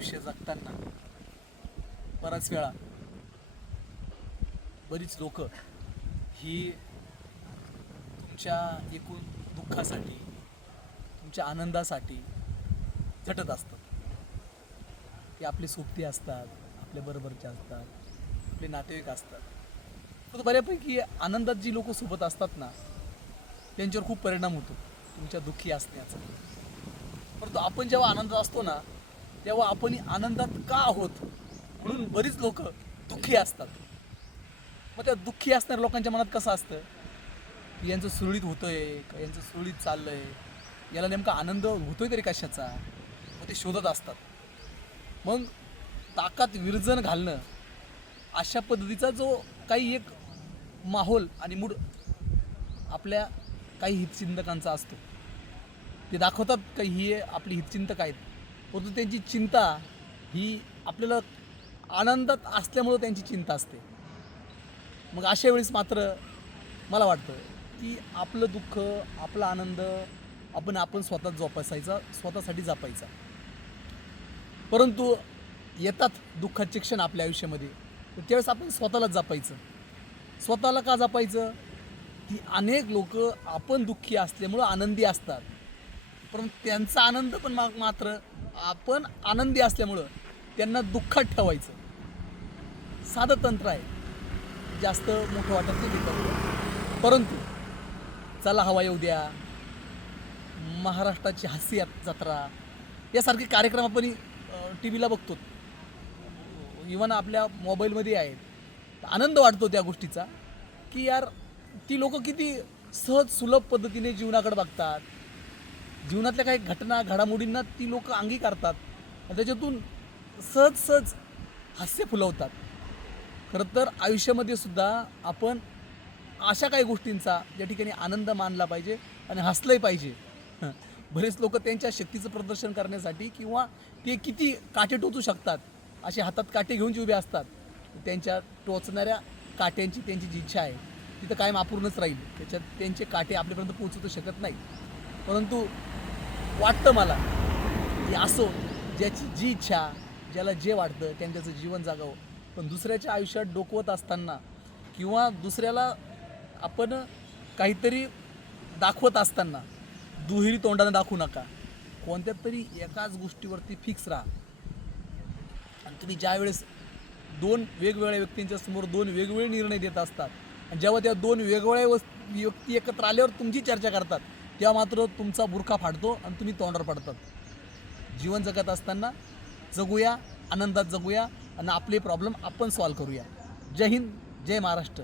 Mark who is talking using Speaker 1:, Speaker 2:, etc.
Speaker 1: आयुष्य जगताना बराच वेळा बरीच लोक ही तुमच्या एकूण दुःखासाठी तुमच्या आनंदासाठी झटत असतात. ते आपले सोबती असतात आपल्या बरोबरचे असतात आपले नातेवाईक असतात. तर बऱ्यापैकी आनंदात जी लोक सोबत असतात ना त्यांच्यावर खूप परिणाम होतो तुमच्या दुःखी असण्याचा. परंतु आपण जेव्हा आनंदात असतो ना तेव्हा आपण आनंदात का आहोत? म्हणून बरीच लोक दुःखी असतात. मग त्या दुःखी असणाऱ्या लोकांच्या मनात कसं असतं? की यांचं सुरळीत होतंय का? यांचं सुरळीत चाललंय? याला नेमका आनंद होतोय तरी कशाचा? मग ते शोधत असतात. मग ताकात विरजन घालणं अशा पद्धतीचा जो काही एक माहोल आणि मूड आपल्या काही हितचिंतकांचा असतो. ते दाखवतात का ही आपली हितचिंतक आहेत? परंतु त्यांची चिंता ही आपल्याला आनंदात असल्यामुळं त्यांची चिंता असते. मग अशा वेळेस मात्र मला वाटतं की आपलं दुःख आपला आनंद आपण आपण स्वतःच जोपासायचा स्वतःसाठी जपायचा. परंतु येतात दुःखाचे क्षण आपल्या आयुष्यामध्ये. तर त्यावेळेस आपण स्वतःलाच जपायचं. स्वतःला का जपायचं? की अनेक लोक आपण दुःखी असल्यामुळं आनंदी असतात. परंतु त्यांचा आनंद पण मा मात्र आपण आनंदी असल्यामुळं त्यांना दुःखात ठेवायचं. साधं तंत्र आहे. जास्त मोठं वाटत नाही ते परंतु चला हवा येऊ द्या. महाराष्ट्राची हास्य जत्रा. यासारखे कार्यक्रम आपण टी व्हीला बघतो. इव्हन आपल्या मोबाईलमध्ये आहेत. आनंद वाटतो त्या गोष्टीचा. की यार ती लोक किती सहज सुलभ पद्धतीने जीवनाकडे बघतात. जीवनातल्या काही घटना घडामोडींना ती लोक अंगीकारतात. आणि त्याच्यातून सहज सहज हास्य फुलवतात. खरं तर आयुष्यामध्ये सुद्धा आपण अशा काही गोष्टींचा या ठिकाणी आनंद मानला पाहिजे आणि हसलंही पाहिजे. हं. बरेच लोक त्यांच्या शक्तीचं प्रदर्शन करण्यासाठी किंवा ते किती काटे टोचू शकतात असे हातात काटे घेऊन जे उभे असतात त्यांच्या टोचणाऱ्या काट्यांची त्यांची जी इच्छा आहे तिथं कायम अपूर्णच राहील. त्याच्यात त्यांचे काटे आपल्यापर्यंत पोहोचू शकत नाही परंतु वाटतं मला की असो ज्याची जी इच्छा ज्याला जे वाटतं त्यांनी त्याचं जीवन जागावं. पण दुसऱ्याच्या आयुष्यात डोकवत असताना किंवा दुसऱ्याला आपण काहीतरी दाखवत असताना दुहेरी तोंडाने दाखवू नका. कोणत्या तरी एकाच गोष्टीवरती फिक्स राहा. आणि तुम्ही ज्यावेळेस दोन वेगवेगळ्या व्यक्तींच्या समोर दोन वेगवेगळे निर्णय देत असतात आणि जेव्हा त्या दोन वेगवेगळ्या व्यक्ती एकत्र आल्यावर तुमची चर्चा करतात तेव्हा मात्र तुमचा बुरखा फाटतो आणि तुम्ही तोंडावर पडतात. जीवन जगत असताना जगूया आनंदात जगूया आणि आपले प्रॉब्लेम आपण सॉल्व करूया. जय हिंद जय महाराष्ट्र.